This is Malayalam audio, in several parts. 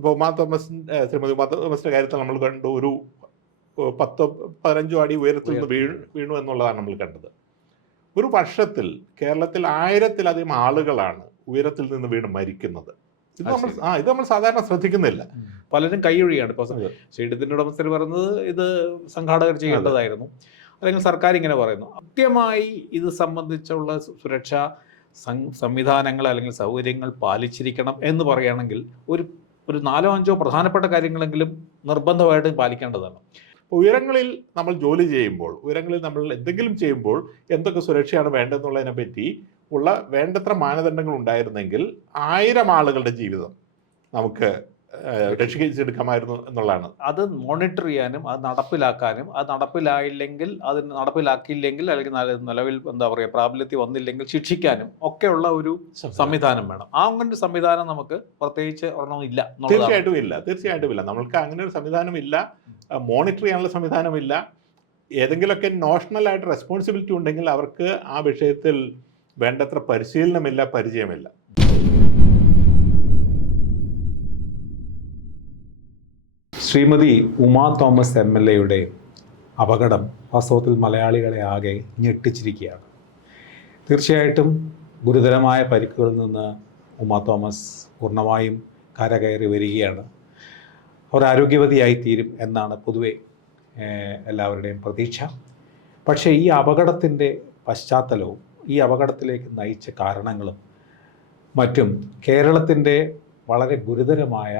ഇപ്പോൾ ശ്രീമതി ഉമാ തോമസിൻ്റെ കാര്യത്തിൽ നമ്മൾ കണ്ടു, ഒരു 10-15 അടി ഉയരത്തിൽ നിന്ന് വീണു എന്നുള്ളതാണ് നമ്മൾ കണ്ടത്. ഒരു വർഷത്തിൽ കേരളത്തിൽ 1000-ലധികം ആളുകളാണ് ഉയരത്തിൽ നിന്ന് വീണ് മരിക്കുന്നത്. ഇത് നമ്മൾ സാധാരണ ശ്രദ്ധിക്കുന്നില്ല. പലരും കൈയൊഴിയാണ്. ഇപ്പോൾ സ്റ്റേഡിയത്തിൻ്റെ ഉടമസ്ഥർ പറയുന്നത് ഇത് സംഘാടകർ ചെയ്യേണ്ടതായിരുന്നു, അല്ലെങ്കിൽ സർക്കാർ ഇങ്ങനെ പറയുന്നു. കൃത്യമായി ഇത് സംബന്ധിച്ചുള്ള സുരക്ഷാ സംവിധാനങ്ങൾ അല്ലെങ്കിൽ സൗകര്യങ്ങൾ പാലിച്ചിരിക്കണം എന്ന് പറയുകയാണെങ്കിൽ ഒരു 4-5 പ്രധാനപ്പെട്ട കാര്യങ്ങളെങ്കിലും നിർബന്ധമായിട്ടും പാലിക്കേണ്ടതാണ്. ഉയരങ്ങളിൽ നമ്മൾ ജോലി ചെയ്യുമ്പോൾ, ഉയരങ്ങളിൽ നമ്മൾ എന്തെങ്കിലും ചെയ്യുമ്പോൾ എന്തൊക്കെ സുരക്ഷയാണ് വേണ്ടതെന്നുള്ളതിനെ പറ്റി ഉള്ള വേണ്ടത്ര മാനദണ്ഡങ്ങൾ ഉണ്ടായിരുന്നെങ്കിൽ 1000 ആളുകളുടെ ജീവിതം നമുക്ക് രക്ഷിച്ചെടുക്കാമായിരുന്നു എന്നുള്ളതാണ്. അത് മോണിറ്റർ ചെയ്യാനും അത് നടപ്പിലാക്കാനും, അത് നടപ്പിലാക്കിയില്ലെങ്കിൽ അല്ലെങ്കിൽ നിലവിൽ പ്രാബല്യത്തിൽ വന്നില്ലെങ്കിൽ ശിക്ഷിക്കാനും ഒക്കെയുള്ള ഒരു സംവിധാനം വേണം. അങ്ങനെ ഒരു സംവിധാനം നമുക്ക് പ്രത്യേകിച്ച് ഒരെണ്ണമില്ല. തീർച്ചയായിട്ടും ഇല്ല. നമ്മൾക്ക് അങ്ങനെ ഒരു സംവിധാനമില്ല. മോണിറ്റർ ചെയ്യാനുള്ള സംവിധാനമില്ല. ഏതെങ്കിലുമൊക്കെ നോഷണലായിട്ട് റെസ്പോൺസിബിലിറ്റി ഉണ്ടെങ്കിൽ അവർക്ക് ആ വിഷയത്തിൽ വേണ്ടത്ര പരിശീലനമില്ല, പരിചയമില്ല. ശ്രീമതി ഉമാ തോമസ് MLA അപകടം വാസ്തവത്തിൽ മലയാളികളെ ആകെ ഞെട്ടിച്ചിരിക്കുകയാണ്. തീർച്ചയായിട്ടും ഗുരുതരമായ പരിക്കുകളിൽ നിന്ന് ഉമാ തോമസ് പൂർണ്ണമായും കരകയറി വരികയാണ്. അവർ ആരോഗ്യവതിയായി തീരും എന്നാണ് പൊതുവെ എല്ലാവരുടെയും പ്രതീക്ഷ. പക്ഷേ ഈ അപകടത്തിൻ്റെ പശ്ചാത്തലവും ഈ അപകടത്തിലേക്ക് നയിച്ച കാരണങ്ങളും മറ്റും കേരളത്തിൻ്റെ വളരെ ഗുരുതരമായ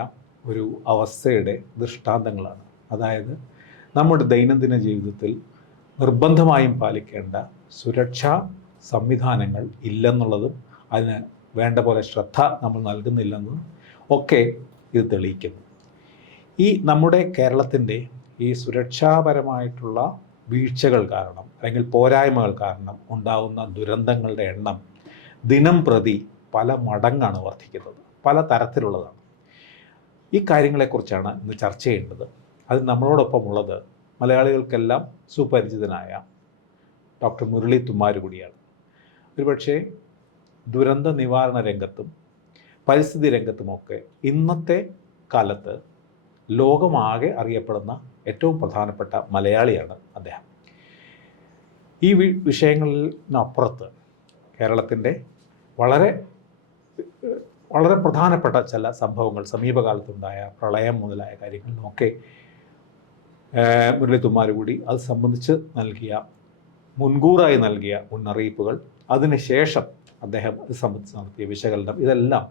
ഒരു അവസ്ഥയുടെ ദൃഷ്ടാന്തങ്ങളാണ്. അതായത് നമ്മുടെ ദൈനംദിന ജീവിതത്തിൽ നിർബന്ധമായും പാലിക്കേണ്ട സുരക്ഷാ സംവിധാനങ്ങൾ ഇല്ലെന്നുള്ളതും അതിന് വേണ്ട പോലെ ശ്രദ്ധ നമ്മൾ നൽകുന്നില്ലെന്നും ഒക്കെ ഇത് തെളിയിക്കുന്നു. ഈ നമ്മുടെ കേരളത്തിൻ്റെ ഈ സുരക്ഷാപരമായിട്ടുള്ള വീഴ്ചകൾ കാരണം അല്ലെങ്കിൽ പോരായ്മകൾ കാരണം ഉണ്ടാകുന്ന ദുരന്തങ്ങളുടെ എണ്ണം ദിനം പ്രതി പല മടങ്ങാണ് വർദ്ധിക്കുന്നത്, പല തരത്തിലുള്ളതാണ്. ഈ കാര്യങ്ങളെക്കുറിച്ചാണ് ഇന്ന് ചർച്ച ചെയ്യേണ്ടത്. അത് നമ്മളോടൊപ്പം ഉള്ളത് മലയാളികൾക്കെല്ലാം സുപരിചിതനായ ഡോക്ടർ മുരളി തുമ്മാരുകുടിയാണ്. ഒരുപക്ഷെ ദുരന്ത നിവാരണ രംഗത്തും പരിസ്ഥിതി രംഗത്തുമൊക്കെ ഇന്നത്തെ കാലത്ത് ലോകമാകെ അറിയപ്പെടുന്ന ഏറ്റവും പ്രധാനപ്പെട്ട മലയാളിയാണ് അദ്ദേഹം. ഈ വിഷയങ്ങളിനപ്പുറത്ത് കേരളത്തിൻ്റെ വളരെ പ്രധാനപ്പെട്ട ചില സംഭവങ്ങൾ, സമീപകാലത്തുണ്ടായ പ്രളയം മുതലായ കാര്യങ്ങളിലുമൊക്കെ മുരളി തുമ്മാരുകുടി അത് സംബന്ധിച്ച് മുൻകൂറായി നൽകിയ മുന്നറിയിപ്പുകൾ, അതിനുശേഷം അദ്ദേഹം ഇത് സംബന്ധിച്ച് നടത്തിയ വിശകലനം, ഇതെല്ലാം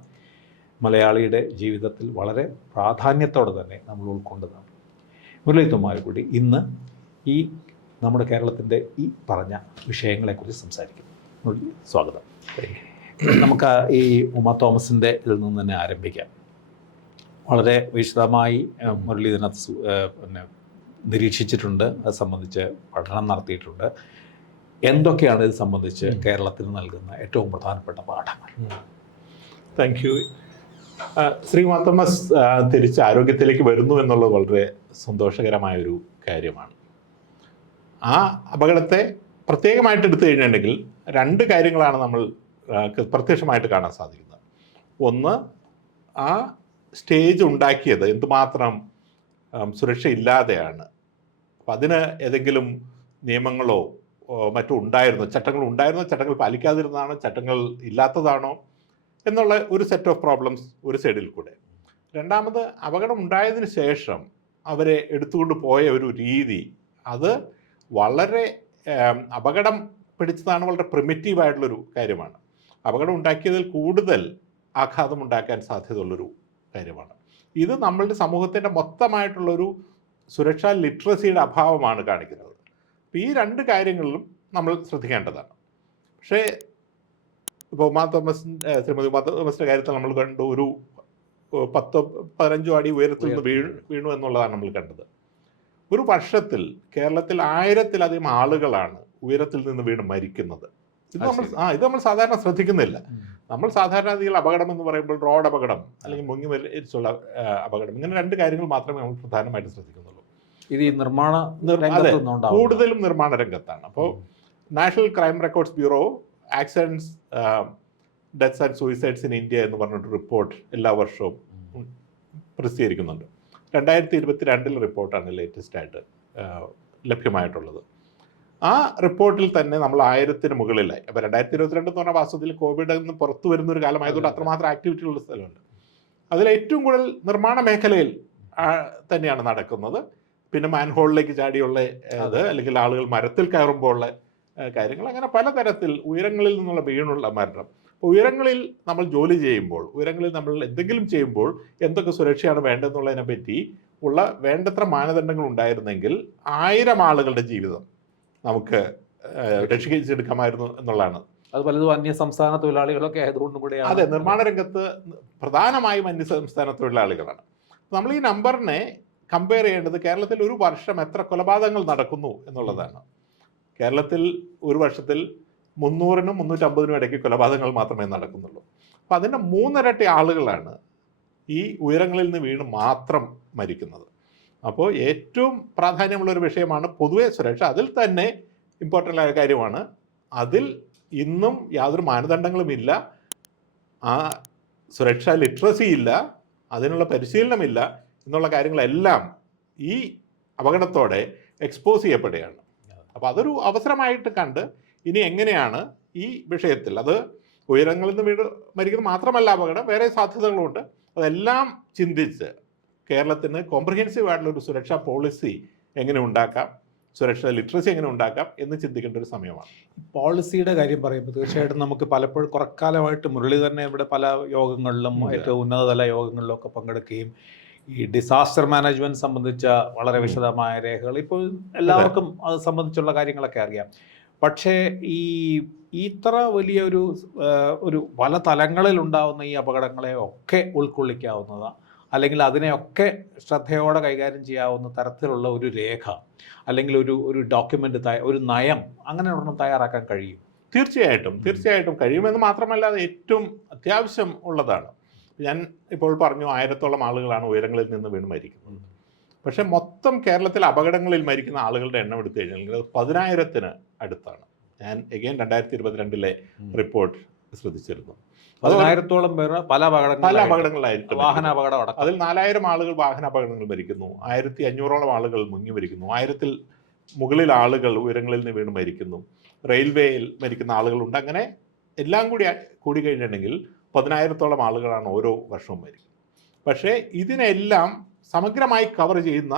മലയാളിയുടെ ജീവിതത്തിൽ വളരെ പ്രാധാന്യത്തോടെ തന്നെ നമ്മൾ ഉൾക്കൊണ്ടതാണ്. മുരളി തുമ്മാരുകുടി ഇന്ന് ഈ നമ്മുടെ കേരളത്തിൻ്റെ ഈ പറഞ്ഞ വിഷയങ്ങളെക്കുറിച്ച് സംസാരിക്കുന്നു. മുരളി, സ്വാഗതം. നമുക്ക് ഈ ഉമാ തോമസിൻ്റെ ഇതിൽ നിന്ന് തന്നെ ആരംഭിക്കാം. വളരെ വിശദമായി മുരളി ഇതിനകത്ത് നിരീക്ഷിച്ചിട്ടുണ്ട്, അത് സംബന്ധിച്ച് പഠനം നടത്തിയിട്ടുണ്ട്. എന്തൊക്കെയാണ് ഇത് സംബന്ധിച്ച് കേരളത്തിന് നൽകുന്ന ഏറ്റവും പ്രധാനപ്പെട്ട പാഠങ്ങൾ? Thank you. Shri Uma Thomas തിരിച്ച് ആരോഗ്യത്തിലേക്ക് വരുന്നു എന്നുള്ളത് വളരെ സന്തോഷകരമായൊരു കാര്യമാണ്. ആ അപകടത്തെ പ്രത്യേകമായിട്ട് എടുത്തു കഴിഞ്ഞിട്ടുണ്ടെങ്കിൽ 2 കാര്യങ്ങളാണ് നമ്മൾ പ്രത്യക്ഷമായിട്ട് കാണാൻ സാധിക്കുന്നത്. ഒന്ന്, ആ സ്റ്റേജ് ഉണ്ടാക്കിയത് എന്തുമാത്രം സുരക്ഷയില്ലാതെയാണ്. അപ്പം അതിന് ഏതെങ്കിലും നിയമങ്ങളോ മറ്റോ ഉണ്ടായിരുന്നോ, ചട്ടങ്ങൾ പാലിക്കാതിരുന്നതാണോ, ചട്ടങ്ങൾ ഇല്ലാത്തതാണോ എന്നുള്ള ഒരു സെറ്റ് ഓഫ് പ്രോബ്ലംസ് ഒരു സൈഡിൽ കൂടെ. രണ്ടാമത്, അപകടം ഉണ്ടായതിന് ശേഷം അവരെ എടുത്തുകൊണ്ട് പോയ ഒരു രീതി, അത് വളരെ അപകടം പിടിച്ചതാണ്, വളരെ പ്രിമിറ്റീവായിട്ടുള്ളൊരു കാര്യമാണ്. അപകടം ഉണ്ടാക്കിയതിൽ കൂടുതൽ ആഘാതം ഉണ്ടാക്കാൻ സാധ്യതയുള്ളൊരു കാര്യമാണ്. ഇത് നമ്മളുടെ സമൂഹത്തിൻ്റെ മൊത്തമായിട്ടുള്ളൊരു സുരക്ഷാ ലിറ്ററസിയുടെ അഭാവമാണ് കാണിക്കുന്നത്. അപ്പോൾ ഈ 2 കാര്യങ്ങളിലും നമ്മൾ ശ്രദ്ധിക്കേണ്ടതാണ്. പക്ഷേ ഇപ്പോൾ ശ്രീമതി ഉമാ തോമസിൻ്റെ കാര്യത്തിൽ നമ്മൾ കണ്ടു, ഒരു 10-15 അടി ഉയരത്തിൽ നിന്ന് വീണു എന്നുള്ളതാണ് നമ്മൾ കണ്ടത്. ഒരു വർഷത്തിൽ കേരളത്തിൽ 1000-ലധികം ആളുകളാണ് ഉയരത്തിൽ നിന്ന് വീണ് മരിക്കുന്നത്. ഇത് നമ്മൾ സാധാരണ ശ്രദ്ധിക്കുന്നില്ല. നമ്മൾ സാധാരണ രീതിയിൽ അപകടം എന്ന് പറയുമ്പോൾ റോഡ് അപകടം അല്ലെങ്കിൽ മുങ്ങി മരിച്ചുള്ള അപകടം, ഇങ്ങനെ 2 കാര്യങ്ങൾ മാത്രമേ നമ്മൾ പ്രധാനമായിട്ട് ശ്രദ്ധിക്കുന്നുള്ളൂ. ഇത് ഈ കൂടുതലും നിർമ്മാണ രംഗത്താണ്. അപ്പോൾ national crime records bureau accidents, deaths and suicides in India എന്ന് പറഞ്ഞിട്ട് റിപ്പോർട്ട് എല്ലാ വർഷവും പ്രസിദ്ധീകരിക്കുന്നുണ്ട്. 2022 റിപ്പോർട്ടാണ് ലേറ്റസ്റ്റ് ആയിട്ട് ലഭ്യമായിട്ടുള്ളത്. ആ റിപ്പോർട്ടിൽ തന്നെ നമ്മൾ 1000-ന് മുകളിലായി. അപ്പോൾ 2022 എന്ന് പറഞ്ഞാൽ വാസ്തവത്തിൽ കോവിഡിൽ നിന്ന് പുറത്തു വരുന്ന ഒരു കാലമായതുകൊണ്ട് അത്രമാത്രം ആക്ടിവിറ്റി ഉള്ള സ്ഥലമുണ്ട്. അതിൽ ഏറ്റവും കൂടുതൽ നിർമ്മാണ മേഖലയിൽ തന്നെയാണ് നടക്കുന്നത്. പിന്നെ മാൻഹോളിലേക്ക് ചാടിയുള്ള ഇത്, അല്ലെങ്കിൽ ആളുകൾ മരത്തിൽ കയറുമ്പോൾ ഉള്ള കാര്യങ്ങൾ, അങ്ങനെ പലതരത്തിൽ ഉയരങ്ങളിൽ നിന്നുള്ള വീണുള്ള മരണം. ഉയരങ്ങളിൽ നമ്മൾ ജോലി ചെയ്യുമ്പോൾ, ഉയരങ്ങളിൽ നമ്മൾ എന്തെങ്കിലും ചെയ്യുമ്പോൾ എന്തൊക്കെ സുരക്ഷയാണ് വേണ്ടതെന്നുള്ളതിനെ പറ്റി ഉള്ള വേണ്ടത്ര മാനദണ്ഡങ്ങൾ ഉണ്ടായിരുന്നെങ്കിൽ 1000 ആളുകളുടെ ജീവിതം നമുക്ക് രക്ഷിച്ചെടുക്കാമായിരുന്നു എന്നുള്ളതാണ്. അത് പലതും അന്യ സംസ്ഥാന തൊഴിലാളികളൊക്കെ ആയതുകൊണ്ടും കൂടെയാണ്. അതെ, നിർമ്മാണ രംഗത്ത് പ്രധാനമായും അന്യ സംസ്ഥാന തൊഴിലാളികളാണ്. നമ്മൾ ഈ നമ്പറിനെ കമ്പയർ ചെയ്യേണ്ടത് കേരളത്തിൽ ഒരു വർഷം എത്ര കൊലപാതകങ്ങൾ നടക്കുന്നു എന്നുള്ളതാണ്. കേരളത്തിൽ ഒരു വർഷത്തിൽ 300-നും 350-നും ഇടയ്ക്ക് കൊലപാതകങ്ങൾ മാത്രമേ നടക്കുന്നുള്ളൂ. അപ്പം അതിൻ്റെ 3 ഇരട്ടി ആളുകളാണ് ഈ ഉയരങ്ങളിൽ നിന്ന് വീണ് മാത്രം മരിക്കുന്നത്. അപ്പോൾ ഏറ്റവും പ്രാധാന്യമുള്ളൊരു വിഷയമാണ് പൊതുവെ സുരക്ഷ. അതിൽ തന്നെ ഇമ്പോർട്ടൻ്റ് ആയ കാര്യമാണ്, അതിൽ ഇന്നും യാതൊരു മാനദണ്ഡങ്ങളുമില്ല, ആ സുരക്ഷാ ലിറ്ററസി ഇല്ല, അതിനുള്ള പരിശീലനമില്ല എന്നുള്ള കാര്യങ്ങളെല്ലാം ഈ അപകടത്തോടെ എക്സ്പോസ് ചെയ്യപ്പെടുകയാണ്. അപ്പോൾ അതൊരു അവസരമായിട്ട് കണ്ട് ഇനി എങ്ങനെയാണ് ഈ വിഷയത്തിൽ, അത് ഉയരങ്ങളിൽ നിന്ന് വീട് മരിക്കുന്നത് മാത്രമല്ല അപകടം, വേറെ സാധ്യതകളുണ്ട്, അതെല്ലാം ചിന്തിച്ച് കേരളത്തിന് കോംപ്രഹെൻസീവ് ആയിട്ടുള്ള ഒരു സുരക്ഷാ പോളിസി എങ്ങനെ ഉണ്ടാക്കാം, സുരക്ഷാ ലിറ്ററസി എങ്ങനെ ഉണ്ടാക്കാം എന്ന് ചിന്തിക്കേണ്ട ഒരു സമയമാണ്. പോളിസിയുടെ കാര്യം പറയുമ്പോൾ തീർച്ചയായിട്ടും നമുക്ക് പലപ്പോഴും കുറക്കാലമായിട്ട് മുരളി തന്നെ ഇവിടെ പല യോഗങ്ങളിലും ഏറ്റവും ഉന്നതതല യോഗങ്ങളിലും ഒക്കെ പങ്കെടുക്കുകയും ഈ ഡിസാസ്റ്റർ മാനേജ്മെന്റ് സംബന്ധിച്ച വളരെ വിശദമായ രേഖകൾ ഇപ്പോൾ എല്ലാവർക്കും അത് സംബന്ധിച്ചുള്ള കാര്യങ്ങളൊക്കെ അറിയാം. പക്ഷേ ഈ ഇത്ര വലിയ ഒരു പല തലങ്ങളിൽ ഉണ്ടാവുന്ന ഈ അപകടങ്ങളെ ഒക്കെ ഉൾക്കൊള്ളിക്കാവുന്നതാണ്, അല്ലെങ്കിൽ അതിനെയൊക്കെ ശ്രദ്ധയോടെ കൈകാര്യം ചെയ്യാവുന്ന തരത്തിലുള്ള ഒരു രേഖ അല്ലെങ്കിൽ ഒരു ഡോക്യുമെൻ്റ്, ഒരു നയം അങ്ങനെ ഒരെണ്ണം തയ്യാറാക്കാൻ കഴിയും. തീർച്ചയായിട്ടും കഴിയുമെന്ന് മാത്രമല്ല, അത് ഏറ്റവും അത്യാവശ്യം ഉള്ളതാണ്. ഞാൻ ഇപ്പോൾ പറഞ്ഞു 1000-ഓളം ആളുകളാണ് ഉയരങ്ങളിൽ നിന്ന് വീണ് മരിക്കുന്നത്. പക്ഷേ മൊത്തം കേരളത്തിൽ അപകടങ്ങളിൽ മരിക്കുന്ന ആളുകളുടെ എണ്ണം എടുത്തു കഴിഞ്ഞാൽ അത് 10,000-ന് അടുത്താണ്. ഞാൻ എഗെയിൻ 2022 റിപ്പോർട്ട് ശ്രദ്ധിച്ചിരുന്നു. 10,000-ഓളം പേർ പല അപകടങ്ങളായിട്ട് വാഹന അപകടം, അതിൽ 4,000 ആളുകൾ വാഹന അപകടങ്ങൾ മരിക്കുന്നു, 1,500-ഓളം ആളുകൾ മുങ്ങി മരിക്കുന്നു, 1000-ൽ മുകളിൽ ആളുകൾ ഉയരങ്ങളിൽ നിന്ന് വീണ് മരിക്കുന്നു, റെയിൽവേയിൽ മരിക്കുന്ന ആളുകളുണ്ട്. അങ്ങനെ എല്ലാം കൂടി കഴിഞ്ഞിട്ടുണ്ടെങ്കിൽ 10,000-ഓളം ആളുകളാണ് ഓരോ വർഷവും മരിക്കുന്നത്. പക്ഷേ ഇതിനെല്ലാം സമഗ്രമായി കവർ ചെയ്യുന്ന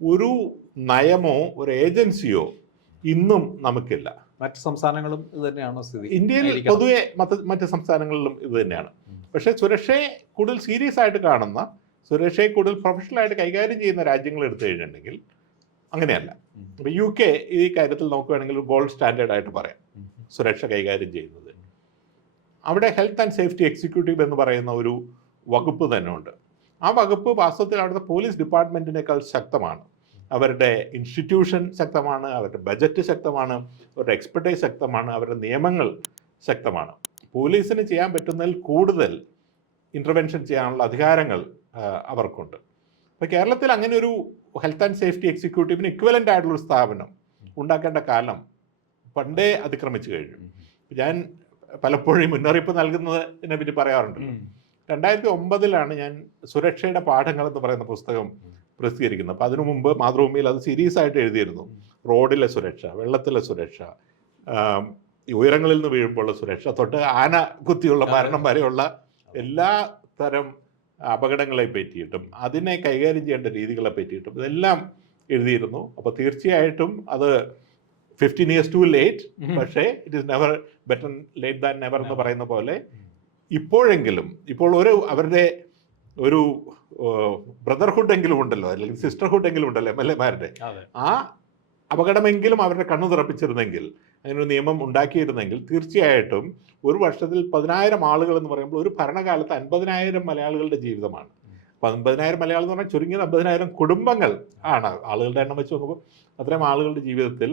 ഒരു നയമോ ഒരു ഏജൻസിയോ ഇന്നും നമുക്കില്ല. മറ്റ് സംസ്ഥാനങ്ങളും ഇത് തന്നെയാണോ സ്ഥിതി? ഇന്ത്യയിൽ പൊതുവെ മറ്റ് സംസ്ഥാനങ്ങളിലും ഇത് തന്നെയാണ്. പക്ഷേ സുരക്ഷയെ കൂടുതൽ സീരിയസ് ആയിട്ട് കാണുന്ന, സുരക്ഷയെ കൂടുതൽ പ്രൊഫഷണലായിട്ട് കൈകാര്യം ചെയ്യുന്ന രാജ്യങ്ങൾ എടുത്തു കഴിഞ്ഞിട്ടുണ്ടെങ്കിൽ അങ്ങനെയല്ല. അപ്പോൾ UK ഈ കാര്യത്തിൽ നോക്കുകയാണെങ്കിൽ ഗോൾഡ് സ്റ്റാൻഡേർഡ് ആയിട്ട് പറയാം സുരക്ഷ കൈകാര്യം ചെയ്യുന്നത്. അവിടെ ഹെൽത്ത് ആൻഡ് സേഫ്റ്റി എക്സിക്യൂട്ടീവ് എന്ന് പറയുന്ന ഒരു വകുപ്പ് തന്നെ ഉണ്ട്. ആ വകുപ്പ് വാസ്തവത്തിൽ അവിടുത്തെ പോലീസ് ഡിപ്പാർട്ട്മെൻറ്റിനേക്കാൾ ശക്തമാണ്. അവരുടെ ഇൻസ്റ്റിറ്റ്യൂഷൻ ശക്തമാണ്, അവരുടെ ബജറ്റ് ശക്തമാണ്, അവരുടെ എക്സ്പെർട്ടൈസ് ശക്തമാണ്, അവരുടെ നിയമങ്ങൾ ശക്തമാണ്. പോലീസിന് ചെയ്യാൻ പറ്റുന്നതിൽ കൂടുതൽ ഇൻ്റർവെൻഷൻ ചെയ്യാനുള്ള അധികാരങ്ങൾ അവർക്കുണ്ട്. അപ്പോൾ കേരളത്തിൽ അങ്ങനെ ഒരു ഹെൽത്ത് ആൻഡ് സേഫ്റ്റി എക്സിക്യൂട്ടീവിന് ഇക്വലൻ്റ് ആയിട്ടുള്ളൊരു സ്ഥാപനം ഉണ്ടാക്കേണ്ട കാലം പണ്ടേ അതിക്രമിച്ചു കഴിഞ്ഞു. ഞാൻ പലപ്പോഴും മുന്നറിയിപ്പ് നൽകുന്നതിനെ പറ്റി പറയാറുണ്ട്. 2009 ഞാൻ സുരക്ഷയുടെ പാഠങ്ങൾ എന്ന് പറയുന്ന പുസ്തകം പ്രസിദ്ധീകരിക്കുന്നത്. അപ്പോൾ അതിനു മുമ്പ് മാതൃഭൂമിയിൽ അത് സീരീസ് ആയിട്ട് എഴുതിയിരുന്നു. റോഡിലെ സുരക്ഷ, വെള്ളത്തിലെ സുരക്ഷ, ഉയരങ്ങളിൽ നിന്ന് വീഴുമ്പോഴുള്ള സുരക്ഷ, തൊട്ട് ആന കുത്തിയുള്ള മരണം വരെയുള്ള എല്ലാ തരം അപകടങ്ങളെ പറ്റിയിട്ടും അതിനെ കൈകാര്യം ചെയ്യേണ്ട രീതികളെ പറ്റിയിട്ടും ഇതെല്ലാം എഴുതിയിരുന്നു. അപ്പോൾ തീർച്ചയായിട്ടും അത് 15 years too late, പക്ഷേ it is never better late than never എന്ന് പറയുന്ന പോലെ ഇപ്പോഴെങ്കിലും, ഇപ്പോൾ അവരുടെ ഒരു ബ്രദർഹുഡ് എങ്കിലും ഉണ്ടല്ലോ, അല്ലെങ്കിൽ സിസ്റ്റർഹുഡ് എങ്കിലും ഉണ്ടല്ലോ MLA-മാരുടെ, ആ അപകടമെങ്കിലും അവരുടെ കണ്ണു തുറപ്പിച്ചിരുന്നെങ്കിൽ, അങ്ങനെ ഒരു നിയമം ഉണ്ടാക്കിയിരുന്നെങ്കിൽ തീർച്ചയായിട്ടും ഒരു വർഷത്തിൽ 10,000 ആളുകൾ എന്ന് പറയുമ്പോൾ ഒരു ഭരണകാലത്ത് 50,000 മലയാളികളുടെ ജീവിതമാണ്. അപ്പോൾ 50,000 മലയാളം എന്ന് പറഞ്ഞാൽ ചുരുങ്ങിയത് 50,000 കുടുംബങ്ങൾ ആണ്. ആളുകളുടെ എണ്ണം വെച്ച് നോക്കുമ്പോൾ അത്രയും ആളുകളുടെ ജീവിതത്തിൽ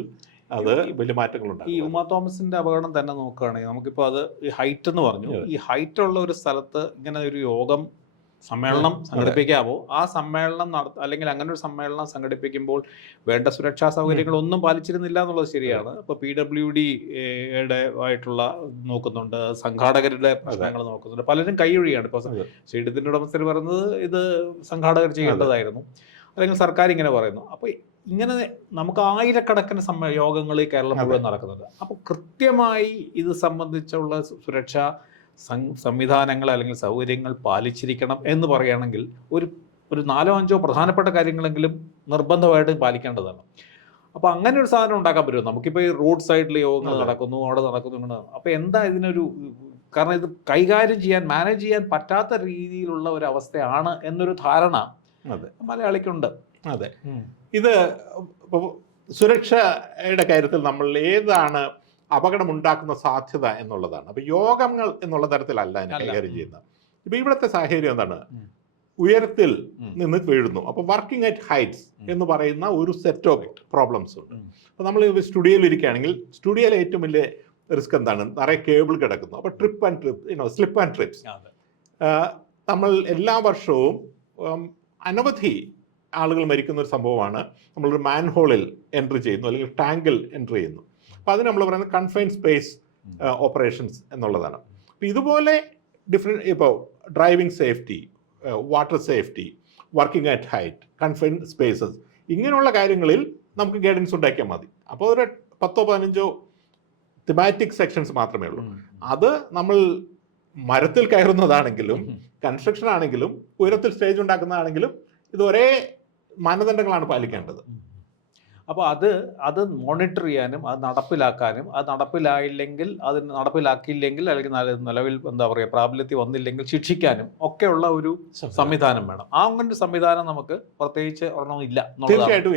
അത് വലിയ മാറ്റങ്ങളുണ്ട്. ഈ ഉമാ തോമസിന്റെ അപകടം തന്നെ നോക്കുകയാണെങ്കിൽ നമുക്കിപ്പോൾ അത് ഈ ഹൈറ്റ് എന്ന് പറഞ്ഞു, ഈ ഹൈറ്റ് ഉള്ള ഒരു സ്ഥലത്ത് ഇങ്ങനെ ഒരു യോഗം സമ്മേളനം സംഘടിപ്പിക്കാമോ, ആ സമ്മേളനം അല്ലെങ്കിൽ അങ്ങനെ ഒരു സമ്മേളനം സംഘടിപ്പിക്കുമ്പോൾ വേണ്ട സുരക്ഷാ സൗകര്യങ്ങളൊന്നും പാലിച്ചിരുന്നില്ല എന്നുള്ളത് ശരിയാണ്. ഇപ്പോൾ PWDയുടെ ആയിട്ടുള്ള നോക്കുന്നുണ്ട്, സംഘാടകരുടെ പ്രശ്നങ്ങൾ നോക്കുന്നുണ്ട്, പലരും കൈയൊഴിയാണ്. ഇപ്പോൾ സ്റ്റേഡിയത്തിൻ്റെ ഉടമസ്ഥർ പറയുന്നത് ഇത് സംഘാടകർ ചെയ്യേണ്ടതായിരുന്നു, അല്ലെങ്കിൽ സർക്കാർ ഇങ്ങനെ പറയുന്നു. അപ്പോൾ ഇങ്ങനെ നമുക്ക് ആയിരക്കണക്കിന് യോഗങ്ങൾ ഈ കേരളം മുഴുവൻ നടക്കുന്നുണ്ട്. അപ്പോൾ കൃത്യമായി ഇത് സംബന്ധിച്ചുള്ള സുരക്ഷാ സംവിധാനങ്ങൾ അല്ലെങ്കിൽ സൗകര്യങ്ങൾ പാലിച്ചിരിക്കണം എന്ന് പറയുകയാണെങ്കിൽ ഒരു 4-5 പ്രധാനപ്പെട്ട കാര്യങ്ങളെങ്കിലും നിർബന്ധമായിട്ട് പാലിക്കേണ്ടതാണ്. അപ്പോൾ അങ്ങനെ ഒരു സാധനം ഉണ്ടാക്കാൻ പറ്റുമോ? നമുക്കിപ്പോൾ ഈ റോഡ് സൈഡിൽ യോഗങ്ങൾ നടക്കുന്നു, അവിടെ നടക്കുന്നു. അപ്പോൾ എന്താ ഇതിനൊരു, കാരണം ഇത് കൈകാര്യം ചെയ്യാൻ, മാനേജ് ചെയ്യാൻ പറ്റാത്ത രീതിയിലുള്ള ഒരു അവസ്ഥയാണ് എന്നൊരു ധാരണ മലയാളിക്കുണ്ട്. അതെ, ഇത് സുരക്ഷയുടെ കാര്യത്തിൽ നമ്മൾ ഏതാണ് അപകടമുണ്ടാക്കുന്ന സാധ്യത എന്നുള്ളതാണ്. അപ്പോൾ യോഗങ്ങൾ എന്നുള്ള തരത്തിലല്ല അതിനെ കൈകാര്യം ചെയ്യുന്നത്. ഇപ്പോൾ ഇവിടുത്തെ സാഹചര്യം എന്താണ്? ഉയരത്തിൽ നിന്ന് വീഴുന്നു. അപ്പോൾ വർക്കിംഗ് അറ്റ് ഹൈറ്റ്സ് എന്ന് പറയുന്ന ഒരു സെറ്റ് ഓഫ് പ്രോബ്ലംസ് ഉണ്ട്. അപ്പോൾ നമ്മൾ സ്റ്റുഡിയോയിൽ ഇരിക്കുകയാണെങ്കിൽ സ്റ്റുഡിയോയിലെ ഏറ്റവും വലിയ റിസ്ക് എന്താണ്? നിറയെ കേബിൾ കിടക്കുന്നു. അപ്പോൾ സ്ലിപ്പ് ആൻഡ് ട്രിപ്സ്. നമ്മൾ എല്ലാ വർഷവും അനവധി ആളുകൾ മരിക്കുന്ന ഒരു സംഭവമാണ്. നമ്മളൊരു മാൻഹോളിൽ എൻട്രി ചെയ്യുന്നു, അല്ലെങ്കിൽ ടാങ്കിൽ എൻട്രി ചെയ്യുന്നു. അപ്പോൾ അതിന് നമ്മൾ പറയുന്നത് കൺഫൈൻഡ് സ്പേസ് ഓപ്പറേഷൻസ് എന്നുള്ളതാണ്. അപ്പോൾ ഇതുപോലെ ഡിഫറെൻറ്റ്, ഇപ്പോൾ driving safety, water safety, working at height, confined spaces, ഇങ്ങനെയുള്ള കാര്യങ്ങളിൽ നമുക്ക് ഗൈഡൻസ് ഉണ്ടാക്കിയാൽ മതി. അപ്പോൾ ഒരു 10-15 തിമാറ്റിക് സെക്ഷൻസ് മാത്രമേ ഉള്ളൂ. അത് നമ്മൾ മരത്തിൽ കയറുന്നതാണെങ്കിലും കൺസ്ട്രക്ഷൻ ആണെങ്കിലും ഉയരത്തിൽ സ്റ്റേജ് ഉണ്ടാക്കുന്നതാണെങ്കിലും ഇത് ഒരേ മാനദണ്ഡങ്ങളാണ് പാലിക്കേണ്ടത്. അപ്പോൾ അത് മോണിറ്റർ ചെയ്യാനും അത് നടപ്പിലാക്കാനും, അത് നടപ്പിലാക്കിയില്ലെങ്കിൽ അല്ലെങ്കിൽ നിലവിൽ എന്താ പറയുക പ്രാബല്യത്തിൽ വന്നില്ലെങ്കിൽ ശിക്ഷിക്കാനും ഒക്കെയുള്ള ഒരു സംവിധാനം വേണം. ആ അങ്ങനെ സംവിധാനം നമുക്ക് പ്രത്യേകിച്ച് ഒരെണ്ണമില്ല. തീർച്ചയായിട്ടും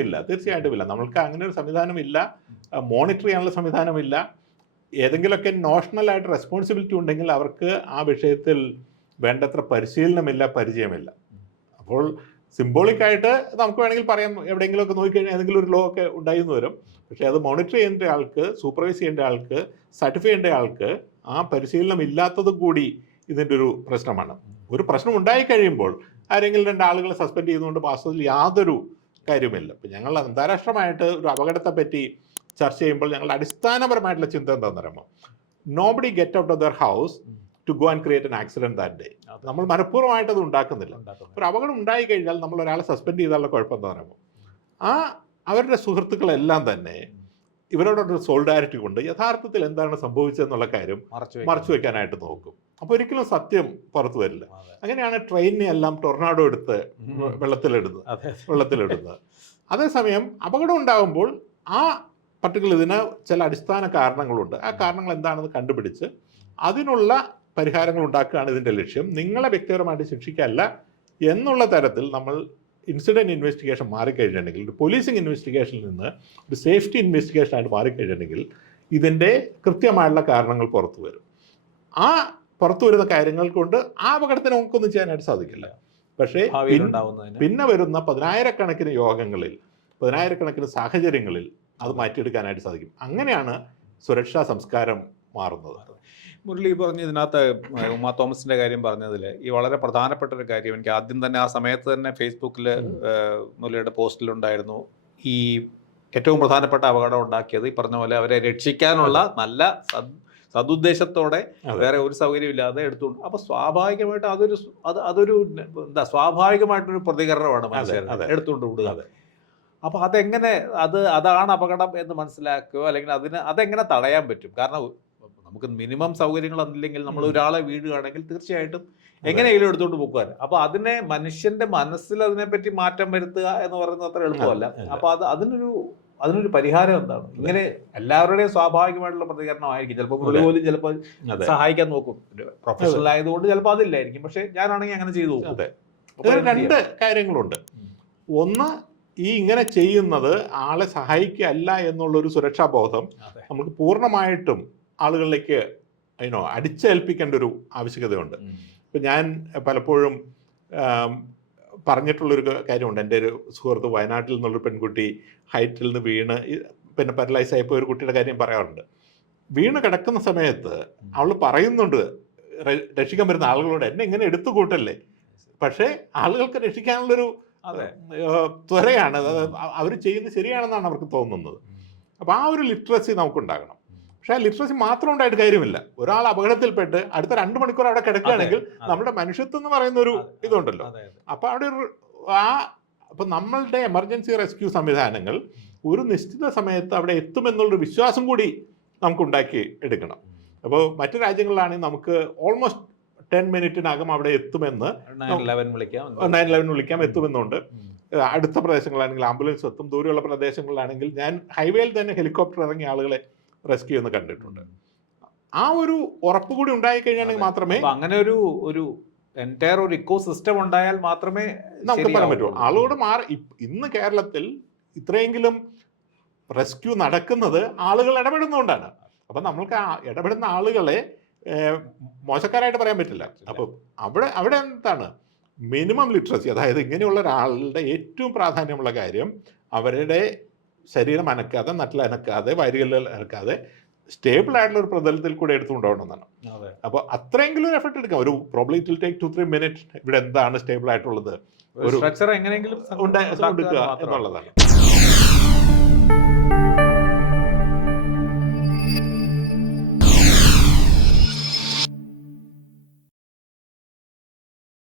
ഇല്ല. നമ്മൾക്ക് അങ്ങനെ ഒരു സംവിധാനമില്ല, മോണിറ്റർ ചെയ്യാനുള്ള സംവിധാനമില്ല. ഏതെങ്കിലുമൊക്കെ നോഷണലായിട്ട് റെസ്പോൺസിബിലിറ്റി ഉണ്ടെങ്കിൽ അവർക്ക് ആ വിഷയത്തിൽ വേണ്ടത്ര പരിശീലനമില്ല, പരിചയമില്ല. അപ്പോൾ സിംബോളിക്കായിട്ട് നമുക്ക് വേണമെങ്കിൽ പറയാം, എവിടെയെങ്കിലുമൊക്കെ നോക്കിക്കഴിഞ്ഞാൽ ഏതെങ്കിലും ഒരു ലോ ഒക്കെ ഉണ്ടായിരുന്നു വരും. പക്ഷേ അത് മോണിറ്റർ ചെയ്യേണ്ട ആൾക്ക്, സൂപ്പർവൈസ് ചെയ്യേണ്ട ആൾക്ക്, സർട്ടിഫൈ ചെയ്യേണ്ട ആൾക്ക് ആ പരിശീലനം ഇല്ലാത്തത് കൂടി ഇതിൻ്റെ ഒരു പ്രശ്നമാണ്. ഒരു പ്രശ്നം ഉണ്ടായിക്കഴിയുമ്പോൾ ആരെങ്കിലും 2 ആളുകളെ സസ്പെൻഡ് ചെയ്തുകൊണ്ട് വാസ്തവത്തിൽ യാതൊരു കാര്യവുമില്ല. ഇപ്പം ഞങ്ങൾ അന്താരാഷ്ട്രമായിട്ട് ഒരു അപകടത്തെപ്പറ്റി ചർച്ച ചെയ്യുമ്പോൾ ഞങ്ങളുടെ അടിസ്ഥാനപരമായിട്ടുള്ള ചിന്ത എന്താണെന്ന് പറയുമ്പോൾ, nobody get out of their house to go and create an accident that day. നമ്മൾ മനഃപൂർവ്വമായിട്ട് അത് ഉണ്ടാക്കുന്നില്ല. ഒരു അപകടം ഉണ്ടായി കഴിഞ്ഞാൽ നമ്മൾ ഒരാളെ സസ്പെൻഡ് ചെയ്താലുള്ള കുഴപ്പം എന്താ പറയുമ്പോൾ, അവരുടെ സുഹൃത്തുക്കളെല്ലാം തന്നെ ഇവരോടൊരു സോളിഡാരിറ്റി കൊണ്ട് യഥാർത്ഥത്തിൽ എന്താണ് സംഭവിച്ചതെന്നുള്ള കാര്യം മറച്ചു വെക്കാനായിട്ട് നോക്കും. അപ്പോൾ ഒരിക്കലും സത്യം പുറത്തു വരില്ല. അങ്ങനെയാണ് ട്രെയിനിനെ എല്ലാം ടൊർണാഡോ എടുത്ത് വെള്ളത്തിലിടുന്നത്. അതേസമയം അപകടം ഉണ്ടാകുമ്പോൾ ആ പർട്ടിക്കുലർ ഇതിന് ചില അടിസ്ഥാന കാരണങ്ങളുണ്ട്. ആ കാരണങ്ങൾ എന്താണെന്ന് കണ്ടുപിടിച്ച് അതിനുള്ള പരിഹാരങ്ങൾ ഉണ്ടാക്കുകയാണ് ഇതിൻ്റെ ലക്ഷ്യം. നിങ്ങളെ വ്യക്തിപരമായിട്ട് ശിക്ഷിക്കല്ല എന്നുള്ള തരത്തിൽ നമ്മൾ ഇൻസിഡൻറ്റ് ഇൻവെസ്റ്റിഗേഷൻ മാറിക്കഴിഞ്ഞിട്ടുണ്ടെങ്കിൽ, ഒരു പോലീസിങ് ഇൻവെസ്റ്റിഗേഷനിൽ നിന്ന് ഒരു സേഫ്റ്റി ഇൻവെസ്റ്റിഗേഷനായിട്ട് മാറിക്കഴിഞ്ഞിട്ടുണ്ടെങ്കിൽ ഇതിൻ്റെ കൃത്യമായുള്ള കാരണങ്ങൾ പുറത്തു വരും. ആ പുറത്തു വരുന്ന കാര്യങ്ങൾ കൊണ്ട് ആ അപകടത്തിന് നമുക്കൊന്നും ചെയ്യാനായിട്ട് സാധിക്കില്ല. പക്ഷേ പിന്നെ വരുന്ന 10,000-കണക്കിന് യോഗങ്ങളിൽ, 10,000-കണക്കിന് സാഹചര്യങ്ങളിൽ അത് മാറ്റിയെടുക്കാനായിട്ട് സാധിക്കും. അങ്ങനെയാണ് സുരക്ഷാ സംസ്കാരം മാറുന്നത്. മുരളി പറഞ്ഞ ഇതിനകത്ത് ഉമാ തോമസിൻ്റെ കാര്യം പറഞ്ഞതിൽ ഈ വളരെ പ്രധാനപ്പെട്ട ഒരു കാര്യം എനിക്ക് ആദ്യം തന്നെ ആ സമയത്ത് തന്നെ ഫേസ്ബുക്കിൽ മുരളിയുടെ പോസ്റ്റിലുണ്ടായിരുന്നു. ഈ ഏറ്റവും പ്രധാനപ്പെട്ട അപകടം ഉണ്ടാക്കിയത് ഈ പറഞ്ഞ പോലെ അവരെ രക്ഷിക്കാനുള്ള നല്ല സതുദ്ദേശത്തോടെ വേറെ ഒരു സൗകര്യമില്ലാതെ എടുത്തുകൊണ്ട്, അപ്പോൾ സ്വാഭാവികമായിട്ട് അതൊരു എന്താ സ്വാഭാവികമായിട്ടൊരു പ്രതികരണമാണ് മനുഷ്യർ എടുത്തുകൊണ്ട് വിടുക. അപ്പോൾ അതെങ്ങനെ അതാണ് അപകടം എന്ന് മനസ്സിലാക്കുകയോ അല്ലെങ്കിൽ അതെങ്ങനെ തടയാൻ പറ്റും? കാരണം നമുക്ക് മിനിമം സൗകര്യങ്ങൾ ഒന്നില്ലെങ്കിൽ നമ്മൾ ഒരാളെ വീഴുകയാണെങ്കിൽ തീർച്ചയായിട്ടും എങ്ങനെയെങ്കിലും എടുത്തുകൊണ്ട് പോകുവാൻ. അപ്പോൾ അതിനെ മനുഷ്യന്റെ മനസ്സിൽ അതിനെപ്പറ്റി മാറ്റം വരുത്തുക എന്ന് പറയുന്നത് അത്ര എളുപ്പമല്ല. അപ്പോൾ അതിനൊരു പരിഹാരം എന്താണ്? ഇങ്ങനെ എല്ലാവരുടെയും സ്വാഭാവികമായിട്ടുള്ള പ്രതികരണമായിരിക്കും. ചിലപ്പോൾ മുരളി പോലും ചിലപ്പോൾ സഹായിക്കാൻ നോക്കും, പ്രൊഫഷണൽ ആയതുകൊണ്ട് ചിലപ്പോൾ അതില്ലായിരിക്കും. പക്ഷെ ഞാനാണെങ്കിൽ അങ്ങനെ ചെയ്തു നോക്കും. അതെ, 2 കാര്യങ്ങളുണ്ട്. ഒന്ന്, ഈ ഇങ്ങനെ ചെയ്യുന്നത് ആളെ സഹായിക്കല്ല എന്നുള്ളൊരു സുരക്ഷാബോധം നമുക്ക് പൂർണ്ണമായിട്ടും ആളുകളിലേക്ക് അടിച്ചേൽപ്പിക്കേണ്ട ഒരു ആവശ്യകതയുണ്ട്. ഇപ്പം ഞാൻ പലപ്പോഴും പറഞ്ഞിട്ടുള്ളൊരു കാര്യമുണ്ട്. എൻ്റെ ഒരു സുഹൃത്ത് വയനാട്ടിൽ നിന്നുള്ളൊരു പെൺകുട്ടി ഹൈറ്റിൽ നിന്ന് വീണ് പിന്നെ പാരലൈസ് ആയിപ്പോയ ഒരു കുട്ടിയുടെ കാര്യം പറയാറുണ്ട്. വീണ് കിടക്കുന്ന സമയത്ത് അവൾ പറയുന്നുണ്ട് രക്ഷിക്കാൻ വരുന്ന ആളുകളോട്, എന്നെ ഇങ്ങനെ എടുത്തു കൂട്ടല്ലേ, പക്ഷേ ആളുകൾക്ക് രക്ഷിക്കാനുള്ളൊരു അതെ. ത്വരയാണ്, അവർ ചെയ്യുന്നത് ശരിയാണെന്നാണ് അവർക്ക് തോന്നുന്നത്. അപ്പോൾ ആ ഒരു ലിറ്ററസി നമുക്കുണ്ടാകണം. പക്ഷേ ആ ലിറ്ററസി മാത്രം ഉണ്ടായിട്ട് കാര്യമില്ല. ഒരാൾ അപകടത്തിൽപ്പെട്ട് അടുത്ത 2 മണിക്കൂർ അവിടെ കിടക്കുകയാണെങ്കിൽ നമ്മുടെ മനുഷ്യത്വം എന്ന് പറയുന്ന ഒരു ഇതുണ്ടല്ലോ. അപ്പോൾ അവിടെ ഒരു അപ്പോൾ നമ്മളുടെ എമർജൻസി റെസ്ക്യൂ സംവിധാനങ്ങൾ ഒരു നിശ്ചിത സമയത്ത് അവിടെ എത്തുമെന്നുള്ളൊരു വിശ്വാസം കൂടി നമുക്ക് ഉണ്ടാക്കി എടുക്കണം. അപ്പോൾ മറ്റു രാജ്യങ്ങളിലാണെങ്കിൽ നമുക്ക് ഓൾമോസ്റ്റ് 10 മിനിറ്റിനകം അവിടെ എത്തുമെന്ന് 911 വിളിക്കാം, എത്തുമെന്നുണ്ട്. അടുത്ത പ്രദേശങ്ങളാണെങ്കിൽ ആംബുലൻസ് എത്തും. ദൂരെയുള്ള പ്രദേശങ്ങളിലാണെങ്കിൽ ഞാൻ ഹൈവേയിൽ തന്നെ ഹെലികോപ്റ്റർ ഇറങ്ങിയ ആളുകളെ റെസ്ക്യൂ ചെയ്യുന്ന കണ്ടിട്ടുണ്ട്. ആ ഒരു ഉറപ്പ് കൂടി ഉണ്ടായി കഴിഞ്ഞാണെങ്കിൽ മാത്രമേ അങ്ങനെ ഒരു എൻറ്റയർ ഒരു ഇക്കോ സിസ്റ്റം ഉണ്ടായാൽ മാത്രമേ നമുക്ക് പറയാൻ പറ്റുള്ളൂ. ആളുകളോട് ഇന്ന് കേരളത്തിൽ ഇത്രയെങ്കിലും റെസ്ക്യൂ നടക്കുന്നത് ആളുകൾ ഇടപെടുന്നതുകൊണ്ടാണ്. അപ്പം നമ്മൾക്ക് ആ ഇടപെടുന്ന ആളുകളെ മോശക്കാരായിട്ട് പറയാൻ പറ്റില്ല. അപ്പോൾ അവിടെ എന്താണ് മിനിമം ലിറ്ററസി, അതായത് ഇങ്ങനെയുള്ള ഒരാളുടെ ഏറ്റവും പ്രാധാന്യമുള്ള കാര്യം അവരുടെ ശരീരം അനക്കാതെ, നട്ടിലനക്കാതെ, വയറുകളിൽ അനക്കാതെ സ്റ്റേബിൾ ആയിട്ടുള്ള ഒരു പ്രതലത്തിൽ കൂടെ എടുത്തുകൊണ്ടുപോകണമെന്നാണ്. അപ്പോൾ അത്രയെങ്കിലും ഒരു എഫർട്ട് എടുക്കാം. ഒരു problem it will take 2-3 minute ഇവിടെ എന്താണ് സ്റ്റേബിൾ ആയിട്ടുള്ളത് ഒരു സ്ട്രക്ചർ എങ്ങനെയെങ്കിലും ഉണ്ടാക്കുക എന്നുള്ളതാണ്.